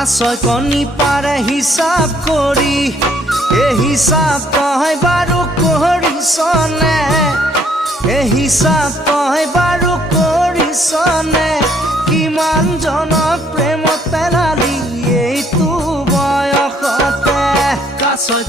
কাছয় কণী পাৰে হিচাপ কৰি এই হিচাপ তই বাৰু কৰিছনে এই হিচাপ তই বাৰু কৰিছনে কিমান জনক প্ৰেমত পেলালি এইটো বয়সতে কাছয়